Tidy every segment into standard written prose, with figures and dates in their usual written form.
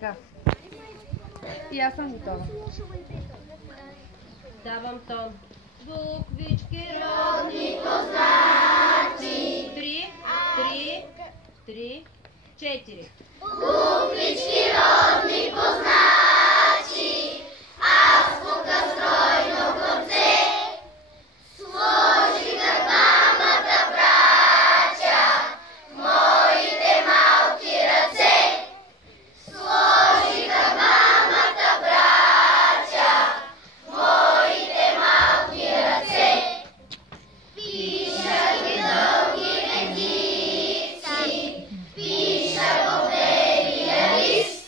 Така. И аз съм готова. Давам тон. Буквички родни познати. 3, 4. Буквички родни познати, азбука стройно конце, сложиха двамата братя, моите малки ръце. Сложиха двамата братя, моите малки ръце. Пиша ги дълги редици, пиша го белия лист.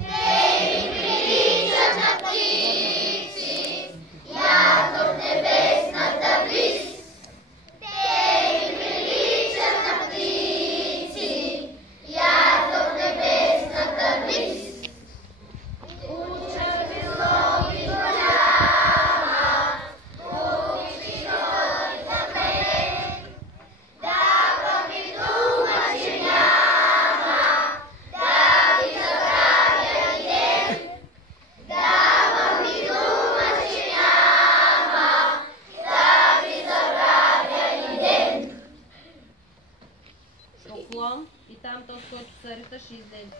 Те ми приличат на птици, ядно в небесната близ. Те ми приличат на птици, ядно в небесната близ. Уча ви злоби голяма, буквички родни за мен. Дава ми дума, че няма да ви забравя и ден. Дава ми дума, че няма да ви забравя и ден. Поклон и там този, който се риташ, излезе.